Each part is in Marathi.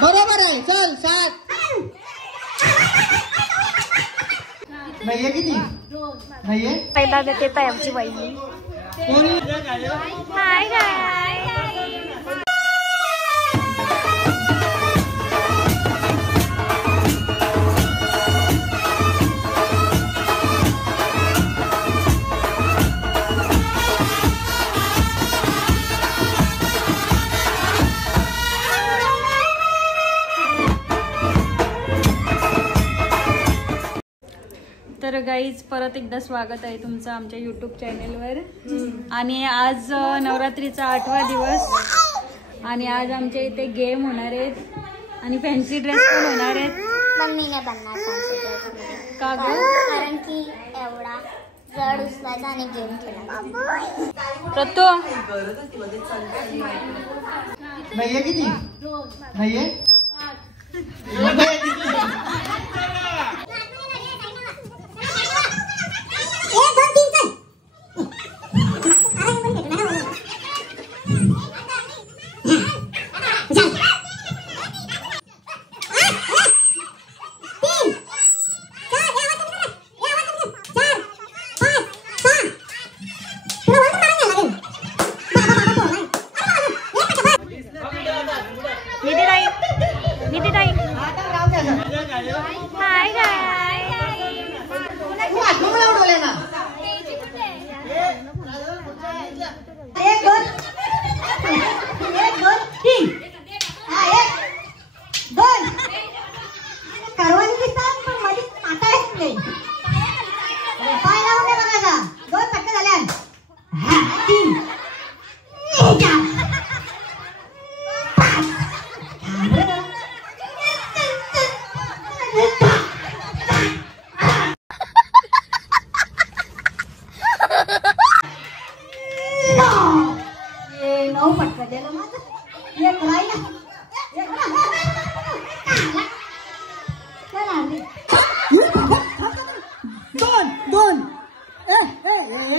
बरोबर आहे. चल 7 नाहीये. किती नाहीये? पहिला देते ताई आमची वहिनी. हाय हाय. तर गाईज परत एकदा स्वागत आहे तुमचं आमच्या यूट्यूब चॅनलवर. आणि आज नवरात्रीचा 8वा दिवस आणि आज आमच्या इथे गेम होणार आहेत आणि फॅन्सी ड्रेस पण होणार आहेत. मम्मीने बनणार फॅन्सी ड्रेस का ग? कारण की एवढा जड उचलायचा आणि गेम खेळायचा. प्रतो नाहीये. किती नाहीये? हाय हाय.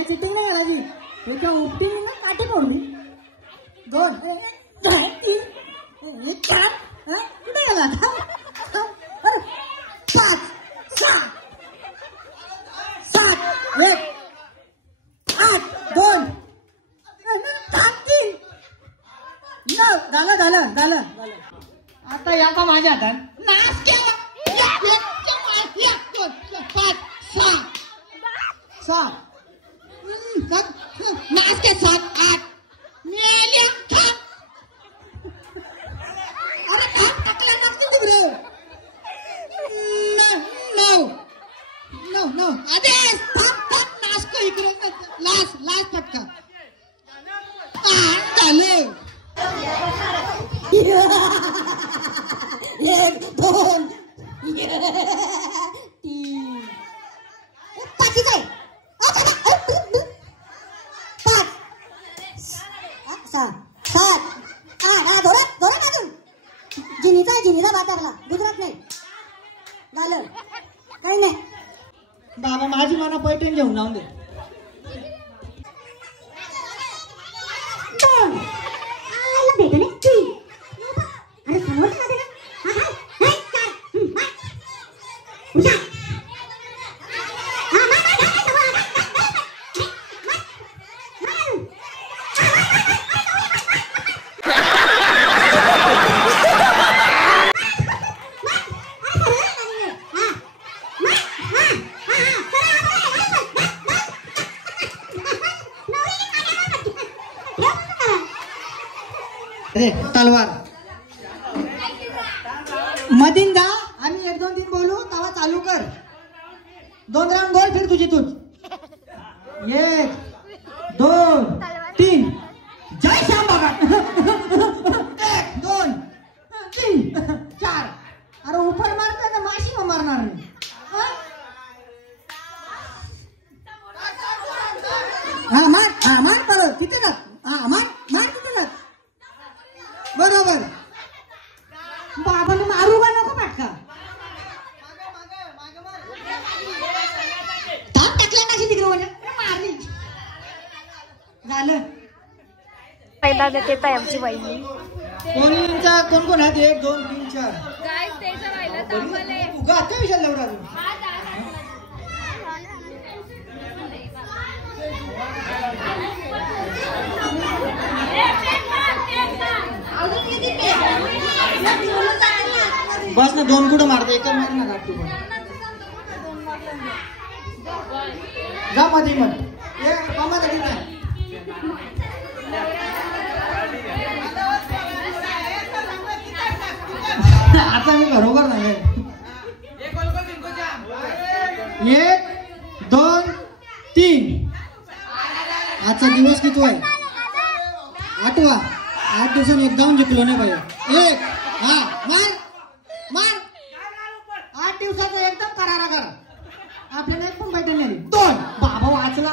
चिटिंग नाही आला जी त्याच्या उपटीने ना काठी फोडली. 2 3 4 कुठे गेला? अरे 5 6 7 1 8 2 7 3 9 झालं. आता या का माझ्या हातात नाच केला. 1 2 5 6 7 नाच के 7 8 मेल्या थांब. अरे थांब टाकला नाच तिकडे. 9 आदेश थांब नाच को इकडे. लास्ट फटका. झालं. 1 2 3 पाचीच आहे. 7 8 धोरण अजून जिनीचा बाजारला गुजरात नाही झालं काही नाही. बाबा माझी मना पैठण घेऊन जाऊन दे. तलवार मधीन जा आणि 1 2 3 बोलू तवा चालू कर. 2 राउंड बोल फिर तुझी तूच. 1 2 3 जय श्याम बाबा. 1 2 3 4. अरे उफर मारता ना माशी मग मारणार नाही. मार परत तिथे ना. मार तिथे ना. बरोबर. बाबाने मारू का नको पाटका. ताप टाकला ना तिकडे मारली. झालं. पहिला देते ताई आमची वहिनी. कोणींचा आता कोण कोण आहेत? 1 2 3 4 काय त्याचं व्हायला थांबले. उगा आता विषय लवकर अजून. बस ना 2 कुठं मारते? एक मार ना घाट तू पण. जा मध्ये मध्ये. ये मामा तरी जा. आता मी बरोबर नाही. 1 2 3. आजचा दिवस किती आहे? 8वा. 8 दिवसांनी एकदम जिंकलो नाही पाहिजे. 1 हा मार मार. 8 दिवसाचा एकदम करारा करा. आपल्याला एक पण बैठक नाही. 2 बाबा वाचला.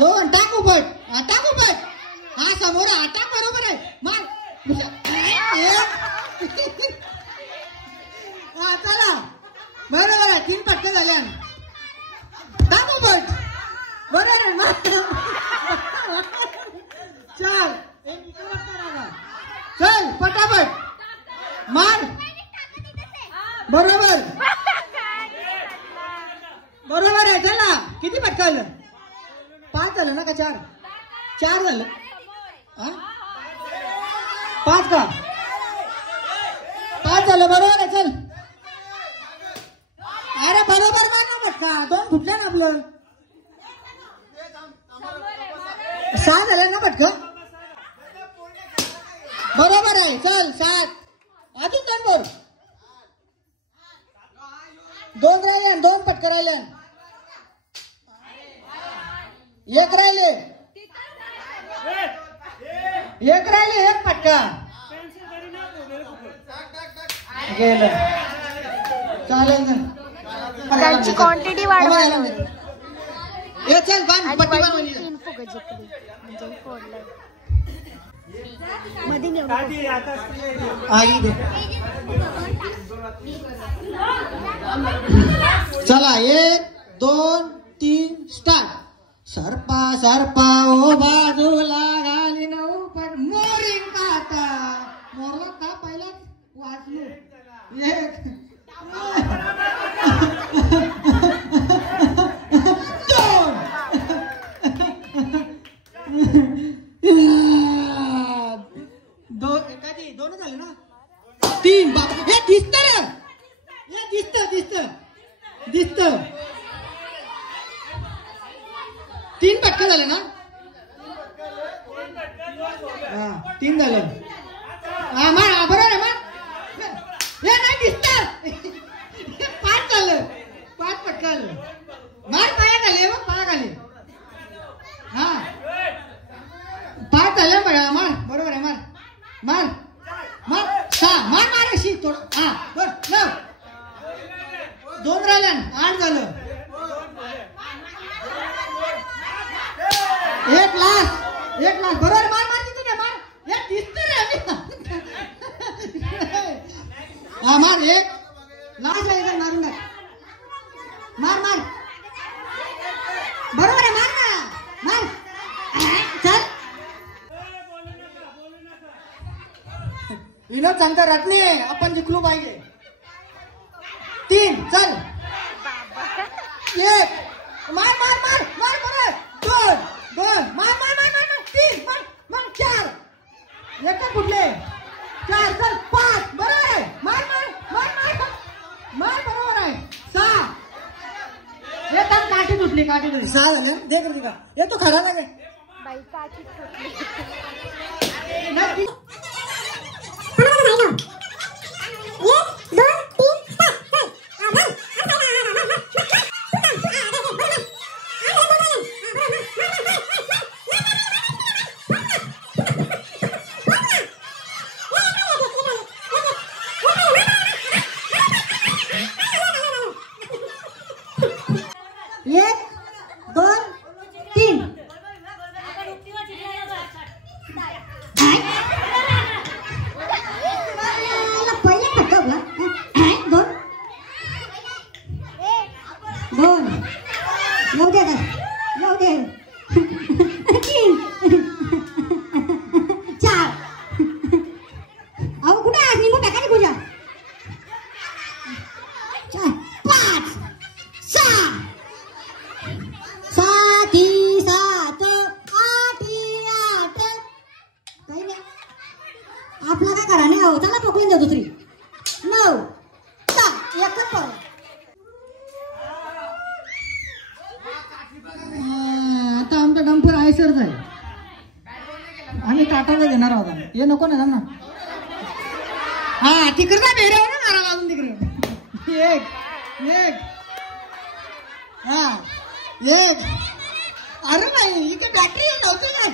2 टाकू पट. टाकू पट. हा समोर टाक. बरोबर आहे. मार. हा चला बरोबर आहे. 3 पटके झाल्या. टाकू पट. बरोबर आहे. मार. चल चल पटापट मार. बरोबर बरोबर आहे. चला किती पटकावलं? 5 झालं ना का 4? 4 झालं. 5 का? 5 झालं. बरोबर आहे. चल अरे बरोबर मार ना पटका. 2 फुटले ना आपलं. 6 झालं ना पटका. बरोबर आहे. चल 7. अजून 2 बोल. 2 राहिले. 2 पटकं राहिले. 1 राहिले. 1 राहिले. 1 पटका गेलं. चालेल ना. त्यांची क्वांटिटी वाढवायला हवी. हे चल बांध. पट्टी बांध. 3 फुगे जिंकली म्हणजे फोडलं. मध्ये नेऊ आई दे. चला 1 2 3 स्टार्ट. सरपा सरपा ओ बाजूला घाली नऊ पण मोरीन काटा. मोरला का पहिला वाचलो. 1 2 एकाची 2 झाले ना. 3 बाप. हे दिसत रे. हे दिसत 3 पटके झाले ना. 3 झालं. हा मार. बरोबर आहे. मार. हे नाही दिसत. 5 झालं. 5 पटके झालं. मार. पाया खाली. बघ पाया खाली. हा 5 झालं. बघा मार. बरोबर आहे. मार मार मार. 6 मार. मार अशी थोडं. हा बर 9. 2 राहिल्या. 8 झालं. 1 लास्ट. बरोबर. मार मार. तिथे मार. हे दिसत रे. हा मार. 1 लास्ट आहे. मारून टाक. मार मार. बरोबर आहे. मार ना. मार. चल विनोद सांगता रत्ने आपण जिंकलो पाहिजे. 3 चल. 1 मार मार मार मार. बरोबर. 2 मार मार मार मार. 3 मार मार. 4 एक कुठले. 4 चल. 5 बरोबर आहे. मार मार मार मार मार. बरोबर आहे. 6 हे तर काठी तुटली. 6 झाले. दे कर का. हे तो खरा नाही. बाई काठी तुटली. 9 चला पकडून द्या दुसरी 9 एकच पाव आता आमचा डंपर आयसरच आहे आम्ही टाटाचा घेणार आहोत हे नको ना ना हा तिकडे का बेरे ना मारा अजून तिकडे एक हा एक अरे नाही इथे बॅटरी नव्हती ना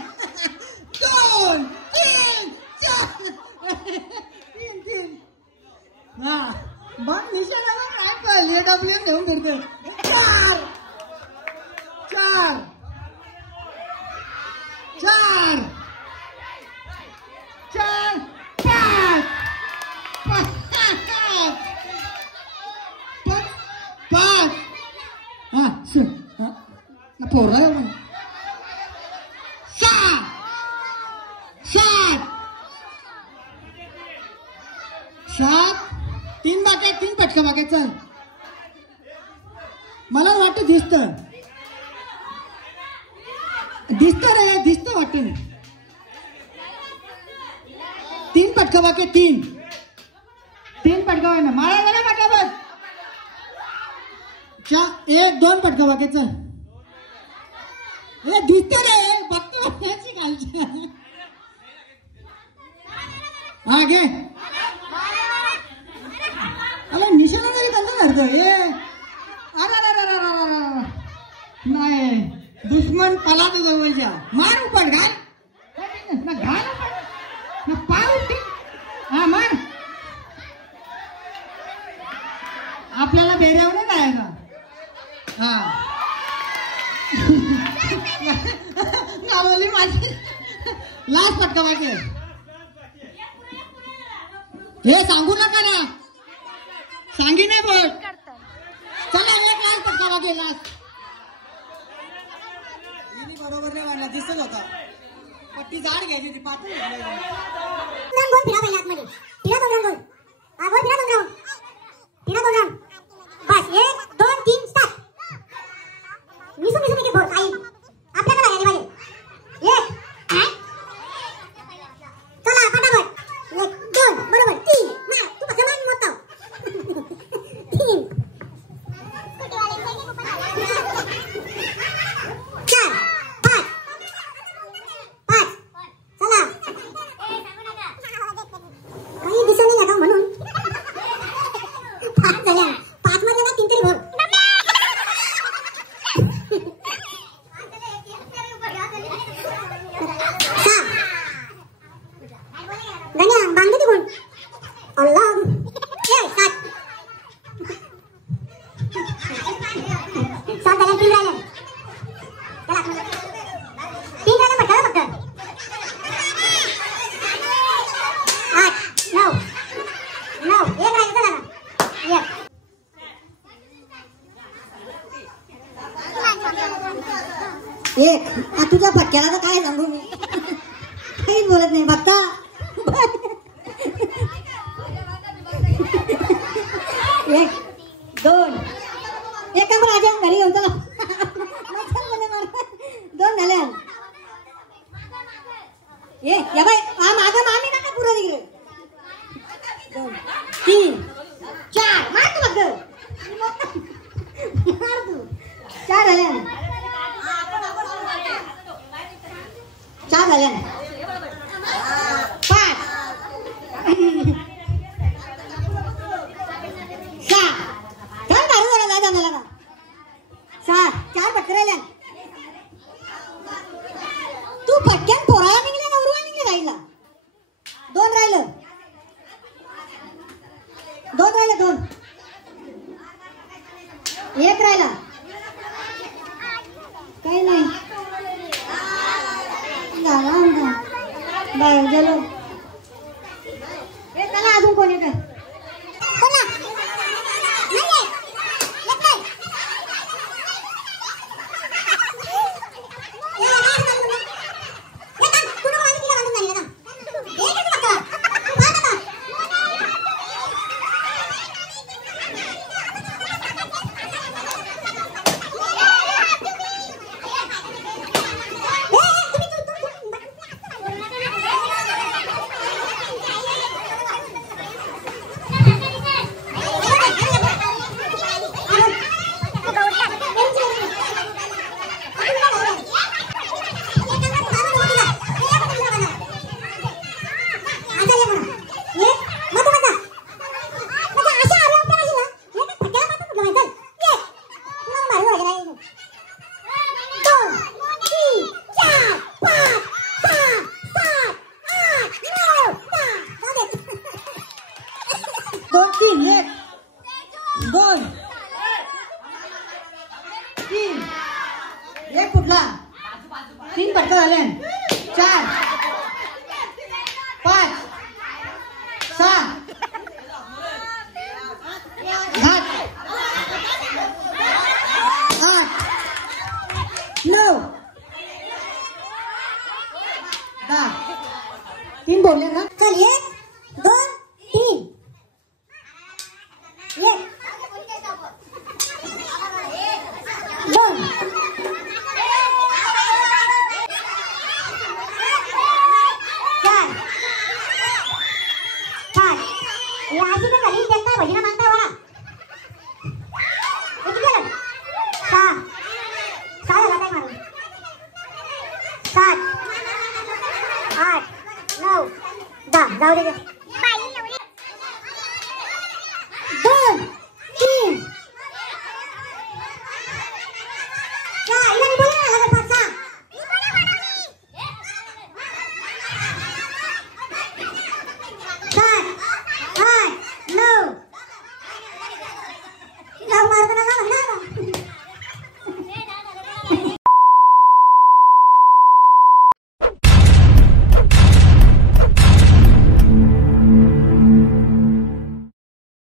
2 3 4 तीन हा बघ निशाणाला काय कळलं डब्ल्यू घेऊन फिरते 4 4 4 4 5 हा पोरा 6 7 3 बाकी 3 पटका बाकी चल मला वाटतं दिसत रे दिसत वाटतं 3 पटका बाकी 3 पटका ना मला जरा पटापट 1 2 पटका बाकी चल हे दिसत रे बघतो घालच्या हा घे अरे निशाणा तरी कसं करतो हे अरे नाही दुश्मन पला तो जवळच्या मार उपट घाल घाल ना पाय उठे हा मार आपल्याला बेऱ्यावर नाही जायचा हा गावली माझी लास्ट पटका बाकी हे सांगू नका ना सांगी नाही बोल चला एक लास्ट पटका बाकी लास्ट बरोबर नाही वाटला दिसत होता पट्टी जाड घ्यायची होती पातळ बस 1 2 3 स्टार्ट मिसू बोल आई आपल्याकडे आली बाई चला पटापट 1 2 बरोबर 3 मार तू कसं मान मोठा 3 4 5 चला काही दिसत नाही आता म्हणून 5 झाल्या 5 मध्ये ना 3 तरी बोल तुझ्या फटक्याला तर काय सांगू मी काहीच बोलत नाही बघता 1 2 एक काम राजा घरी घेऊन चला 2 झाल्या या बाई माझा मामी नका पुरा तिकडे 2 3 4 मार तू बघ मार तू 4 झाल्या 4 झाल्या 5 6 चल दारू जरा जा मला 4 पटकरायला तू फटक्यान पोराला निघले ना उरवा निघले राहिला 2 राहिलं 2 1 राहिला काही नाही बाय गेलो चला अजून कोणी काय 10. 3 बोलले ना चल 1 2 3 1 2 4 5 या अशी काय झाली देखताय भजन मागताय मला किती झालं 6 झाला काय मारून 7 8 9 10 जाऊ दे